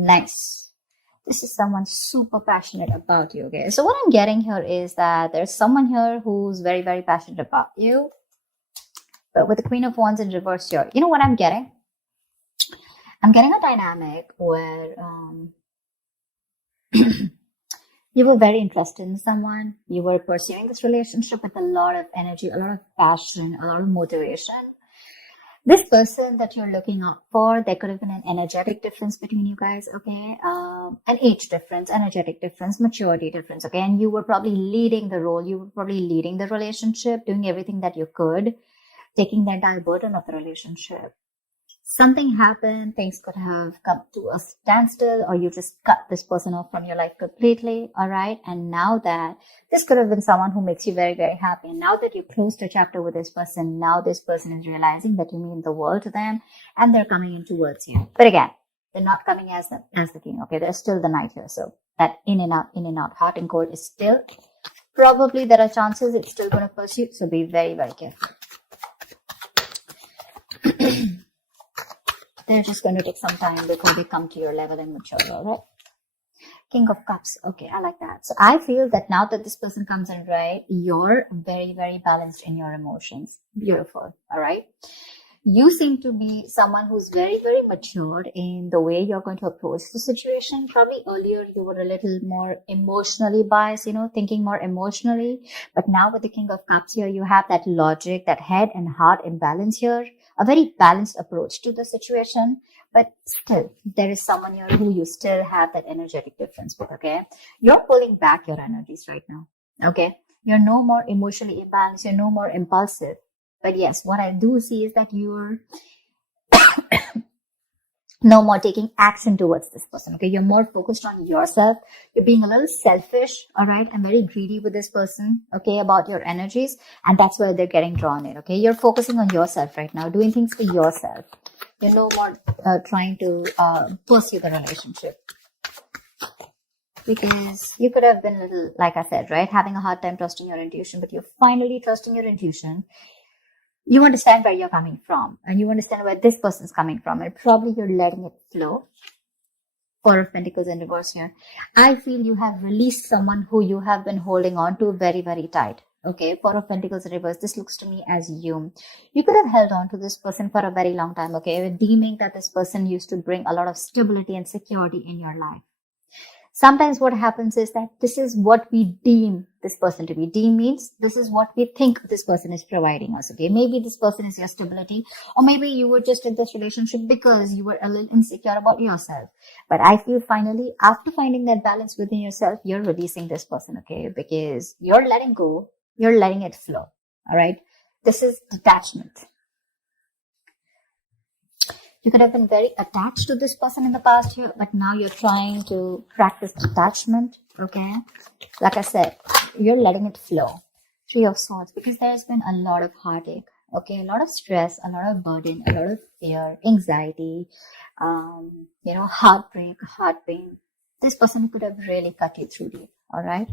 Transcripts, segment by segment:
Nice. This is someone super passionate about you, okay? So what I'm getting here is that there's someone here who's very, very passionate about you. But with the Queen of Wands in reverse here, you know what I'm getting? I'm getting a dynamic where you were very interested in someone. You were pursuing this relationship with a lot of energy, a lot of passion, a lot of motivation. This person that you're looking out for, there could have been an energetic difference between you guys, okay? An age difference, energetic difference, maturity difference, okay? And you were probably leading the role. You were probably leading the relationship, doing everything that you could, taking the entire burden of the relationship. Something happened, things could have come to a standstill, or you just cut this person off from your life completely, all right? And now that this could have been someone who makes you very, very happy. And now that you closed a chapter with this person, now this person is realizing that you mean the world to them, and they're coming in towards you. But again, they're not coming as the king, okay? They're still the knight here. So that in and out, hot and cold is still, probably there are chances it's still going to pursue. So be very, very careful. They're just going to take some time before they come to your level and mature, all right? King of Cups. Okay, I like that. So I feel that now that this person comes in, right, you're very, very balanced in your emotions. Beautiful, all right? You seem to be someone who's very, very matured in the way you're going to approach the situation. Probably earlier you were a little more emotionally biased, thinking more emotionally. But now with the King of Cups here, you have that logic, that head and heart imbalance here. A very balanced approach to the situation, but still, there is someone here who you still have that energetic difference with, okay? You're pulling back your energies right now, okay? You're no more emotionally imbalanced, you're no more impulsive. But yes, what I do see is that you're no more taking action towards this person, okay? You're more focused on yourself. You're being a little selfish, all right? And very greedy with this person, okay, about your energies. And that's where they're getting drawn in, okay? You're focusing on yourself right now, doing things for yourself. You're no more trying to pursue the relationship. Because you could have been a little, like I said, right? Having a hard time trusting your intuition, but you're finally trusting your intuition. You understand where you're coming from, and you understand where this person's coming from, and probably you're letting it flow. Four of Pentacles in reverse here. I feel you have released someone who you have been holding on to very, very tight. Okay, Four of Pentacles in reverse. This looks to me as you. You could have held on to this person for a very long time, okay, deeming that this person used to bring a lot of stability and security in your life. Sometimes what happens is that this is what we deem this person to be. Deem means this is what we think this person is providing us, okay? Maybe this person is your stability, or maybe you were just in this relationship because you were a little insecure about yourself. But I feel finally, after finding that balance within yourself, you're releasing this person, okay? Because you're letting go, you're letting it flow, all right? This is detachment. You could have been very attached to this person in the past year, but now you're trying to practice detachment, okay? Like I said, you're letting it flow. Three of Swords, because there's been a lot of heartache, okay? A lot of stress, a lot of burden, a lot of fear, anxiety, heartbreak, heart pain. This person could have really cut you through deep, all right?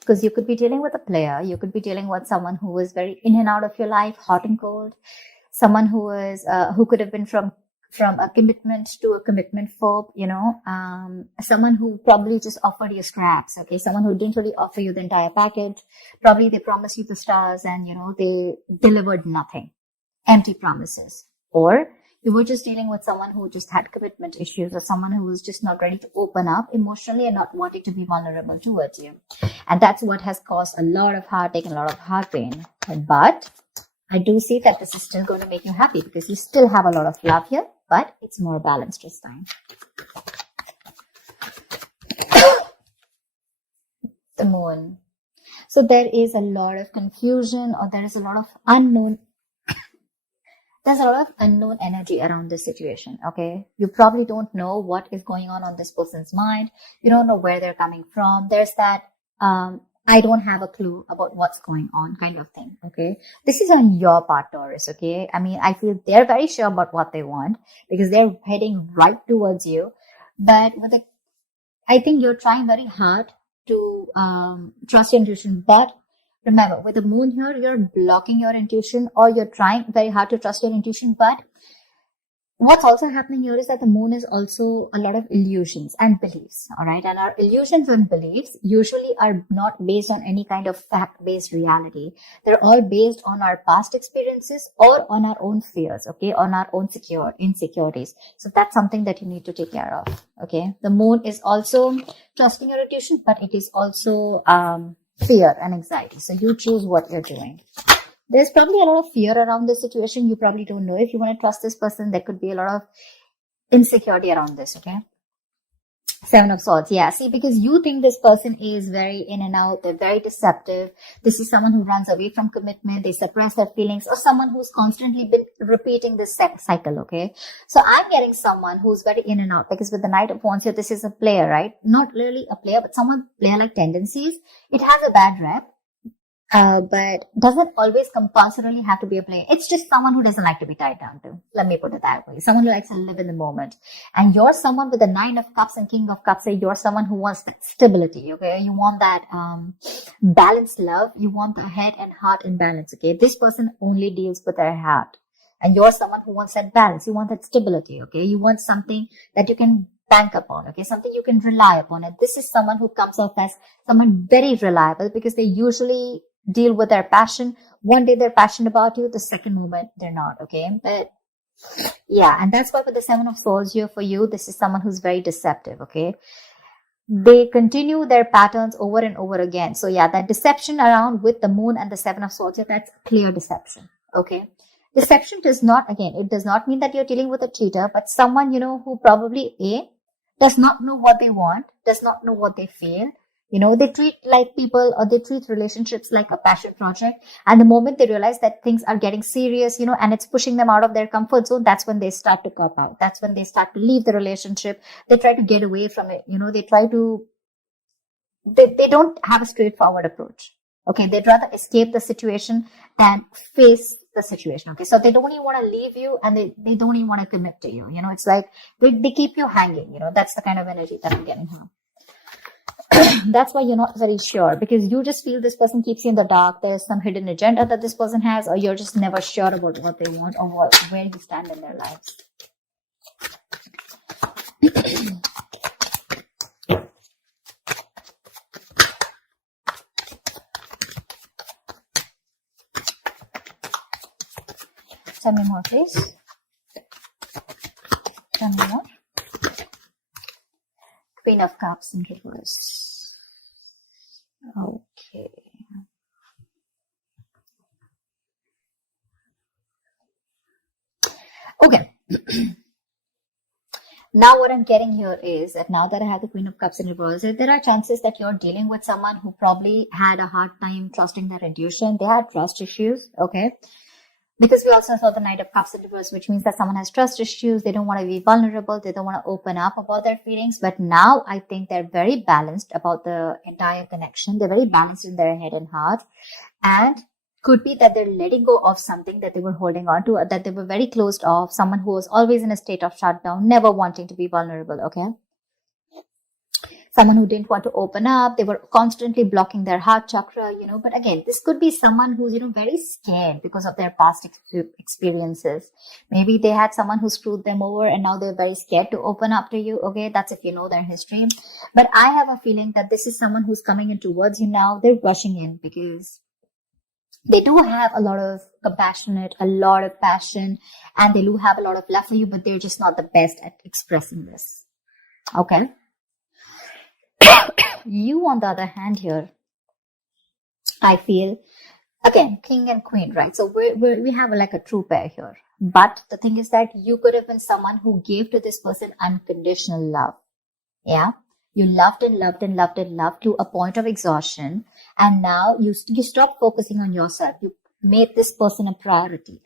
Because you could be dealing with a player. You could be dealing with someone who is very in and out of your life, hot and cold. Someone who could have been from a commitment to a commitment phobe, someone who probably just offered you scraps, okay? Someone who didn't really offer you the entire package. Probably they promised you the stars and, they delivered nothing. Empty promises. Or you were just dealing with someone who just had commitment issues, or someone who was just not ready to open up emotionally and not wanting to be vulnerable towards you. And that's what has caused a lot of heartache and a lot of heart pain. But I do see that this is still going to make you happy because you still have a lot of love here, but it's more balanced this time. The Moon. So there is a lot of confusion, or there is a lot of unknown. There's a lot of unknown energy around this situation, okay? You probably don't know what is going on this person's mind. You don't know where they're coming from. There's that, I don't have a clue about what's going on kind of thing, okay? This is on your part, Taurus, okay? I mean, I feel they're very sure about what they want because they're heading right towards you. But I think you're trying very hard to trust your intuition. But remember, with the Moon here, you're blocking your intuition, or you're trying very hard to trust your intuition, but What's also happening here is that the moon is also a lot of illusions and beliefs, all right? And our illusions and beliefs usually are not based on any kind of fact-based reality. They're all based on our past experiences or on our own fears, okay? On our own insecurities. So that's something that you need to take care of, okay? The moon is also trusting your intuition, but it is also fear and anxiety. So you choose what you're doing. There's probably a lot of fear around this situation. You probably don't know if you want to trust this person. There could be a lot of insecurity around this, okay? Seven of Swords, yeah. See, because you think this person is very in and out, they're very deceptive. This is someone who runs away from commitment, they suppress their feelings, or someone who's constantly been repeating this cycle, okay? So I'm getting someone who's very in and out, because with the Knight of Wands here, this is a player, right? Not really a player, but someone player-like tendencies. It has a bad rep. But doesn't always compulsorily have to be a player. It's just someone who doesn't like to be tied down to. Let me put it that way. Someone who likes to live in the moment. And you're someone with the 9 of Cups and King of Cups. Say you're someone who wants that stability, okay? You want that balanced love. You want the head and heart in balance, okay? This person only deals with their heart. And you're someone who wants that balance. You want that stability, okay? You want something that you can bank upon, okay? Something you can rely upon. And this is someone who comes off as someone very reliable, because they usually deal with their passion. One day they're passionate about you, the second moment they're not, okay? But yeah, and that's why with the Seven of Swords here for you, this is someone who's very deceptive, okay? They continue their patterns over and over again. So yeah, that deception around with the moon and the Seven of Swords here, that's clear deception, okay? Deception does not, again, it does not mean that you're dealing with a cheater, but someone, you know, who probably does not know what they want, does not know what they feel. You know, they treat like people, or they treat relationships like a passion project. And the moment they realize that things are getting serious, you know, and it's pushing them out of their comfort zone, that's when they start to cop out. That's when they start to leave the relationship. They try to get away from it. You know, they don't have a straightforward approach. Okay. They'd rather escape the situation than face the situation. Okay. So they don't even want to leave you, and they don't even want to commit to you. You know, it's like they keep you hanging. You know, that's the kind of energy that I'm getting here. That's why you're not very sure, because you just feel this person keeps you in the dark. There's some hidden agenda that this person has, or you're just never sure about what they want or where you stand in their lives. Tell me more, please. Tell me more. Queen of Cups in reverse. Okay. Okay. Now what I'm getting here is that now that I have the Queen of Cups in reverse, there are chances that you're dealing with someone who probably had a hard time trusting their intuition. They had trust issues, okay? Because we also saw the Knight of Cups in reverse, which means that someone has trust issues. They don't want to be vulnerable. They don't want to open up about their feelings. But now I think they're very balanced about the entire connection. They're very balanced in their head and heart. And could be that they're letting go of something that they were holding on to, or that they were very closed off. Someone who was always in a state of shutdown, never wanting to be vulnerable, okay? Someone who didn't want to open up. They were constantly blocking their heart chakra, you know. But again, this could be someone who's, you know, very scared because of their past experiences. Maybe they had someone who screwed them over, and now they're very scared to open up to you. Okay, that's if you know their history. But I have a feeling that this is someone who's coming in towards you now. They're rushing in because they do have a lot of compassionate, a lot of passion, and they do have a lot of love for you, but they're just not the best at expressing this. Okay. You, on the other hand here, I feel, again, king and queen, right? So we have like a true pair here. But the thing is that you could have been someone who gave to this person unconditional love. Yeah. You loved and loved and loved and loved to a point of exhaustion. And now you stop focusing on yourself. You made this person a priority.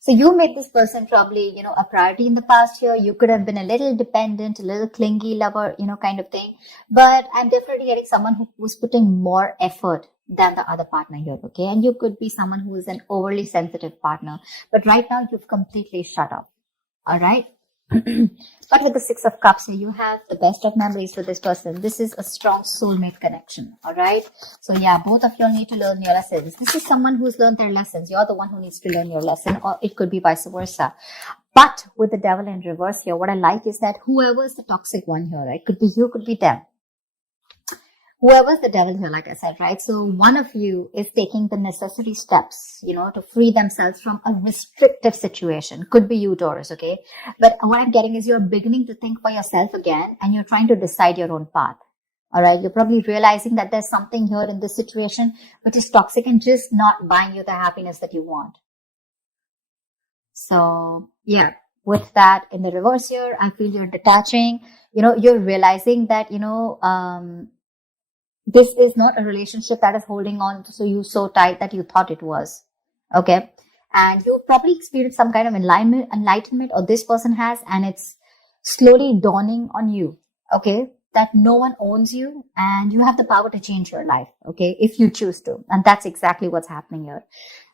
So you made this person probably, you know, a priority in the past year. You could have been a little dependent, a little clingy lover, you know, kind of thing. But I'm definitely getting someone who was putting more effort than the other partner here, okay? And you could be someone who is an overly sensitive partner. But right now, you've completely shut up, all right? But with the Six of Cups here, you have the best of memories with this person. This is a strong soulmate connection, all right? So yeah, both of you need to learn your lessons. This is someone who's learned their lessons. You're the one who needs to learn your lesson, or it could be vice versa. But with the devil in reverse here, what I like is that whoever's the toxic one here, right? Could be you, could be them. Whoever's the devil here, like I said, right? So one of you is taking the necessary steps, to free themselves from a restrictive situation. Could be you, Taurus, okay? But what I'm getting is you're beginning to think for yourself again, and you're trying to decide your own path. All right. You're probably realizing that there's something here in this situation which is toxic and just not buying you the happiness that you want. So yeah, with that in the reverse here, I feel you're detaching, you're realizing that, this is not a relationship that is holding on to you so tight that you thought it was. Okay. And you've probably experienced some kind of enlightenment, or this person has, and it's slowly dawning on you. Okay. That no one owns you and you have the power to change your life. Okay. If you choose to. And that's exactly what's happening here.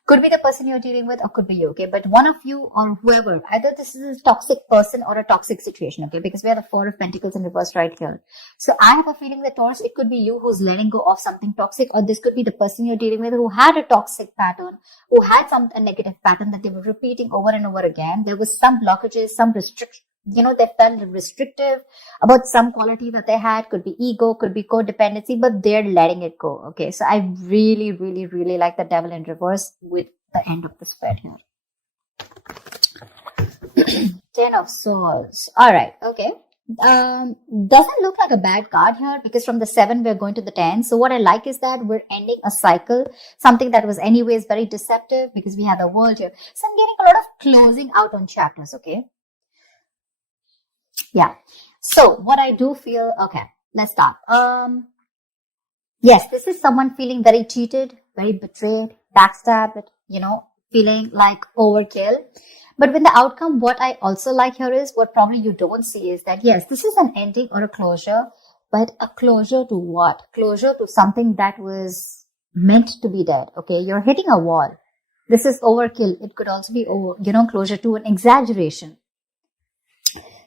Could be the person you're dealing with, or could be you, okay? But one of you or whoever, either this is a toxic person or a toxic situation, okay? Because we have the Four of Pentacles in reverse right here. So I have a feeling that, Taurus, it could be you who's letting go of something toxic, or this could be the person you're dealing with who had a toxic pattern, who had a negative pattern that they were repeating over and over again. There was some blockages, some restriction. They felt restrictive about some quality that they had. Could be ego, could be codependency, but they're letting it go. Okay. So I really, really, really like the devil in reverse with the end of the spread here. 10 of Swords. All right. Okay. Doesn't look like a bad card here, because from the 7 we're going to the 10. So what I like is that we're ending a cycle, something that was anyways very deceptive, because we have the World here. So I'm getting a lot of closing out on chapters. Okay. Yeah. So what I do feel, okay, let's start. Yes, this is someone feeling very cheated, very betrayed, backstabbed, feeling like overkill. But with the outcome, what I also like here is, what probably you don't see is that, yes, this is an ending or a closure, but a closure to what? Closure to something that was meant to be dead. Okay. You're hitting a wall. This is overkill. It could also be, closure to an exaggeration.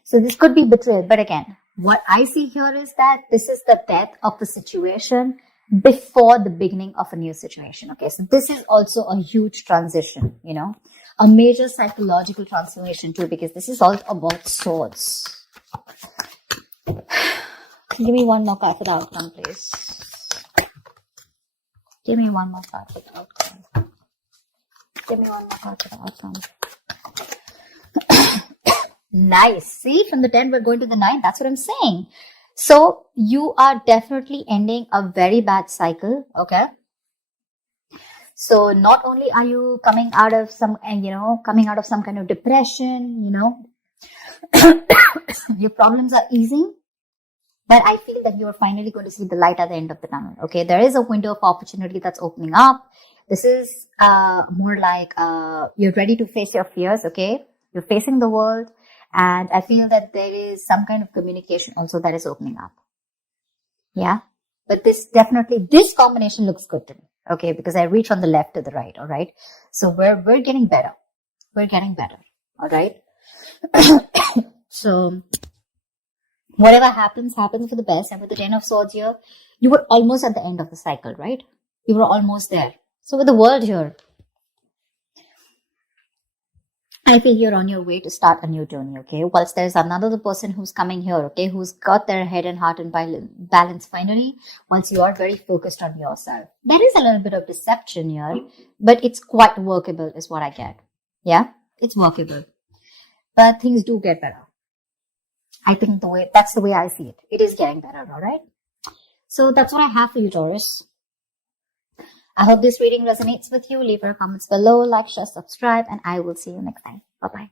So this could be betrayal. But again, what I see here is that this is the death of the situation before the beginning of a new situation. Okay. So this is also a huge transition, a major psychological transformation too, because this is all about swords. Give me one more card for the outcome, please. Give me one more card for the outcome. Give me one more card for the outcome. Nice. See, from the 10, we're going to the 9. That's what I'm saying. So you are definitely ending a very bad cycle. Okay. So not only are you coming out of some kind of depression, your problems are easing, but I feel that you're finally going to see the light at the end of the tunnel. Okay. There is a window of opportunity that's opening up. This is, more like, you're ready to face your fears. Okay. You're facing the world. And I feel that there is some kind of communication also that is opening up. Yeah. But this combination looks good to me. Okay. Because I reach from the left to the right. All right. So we're getting better. We're getting better. All right. So whatever happens for the best. And with the 10 of Swords here, you were almost at the end of the cycle, right? You were almost there. So with the World here, I feel you're on your way to start a new journey, okay? Whilst there's another person who's coming here, okay, who's got their head and heart in balance finally, once you are very focused on yourself. There is a little bit of deception here, but it's quite workable is what I get. Yeah, it's workable. But things do get better. I think that's the way I see it. It is getting better, all right? So that's what I have for you, Taurus. I hope this reading resonates with you. Leave your comments below, like, share, subscribe, and I will see you next time. Bye-bye.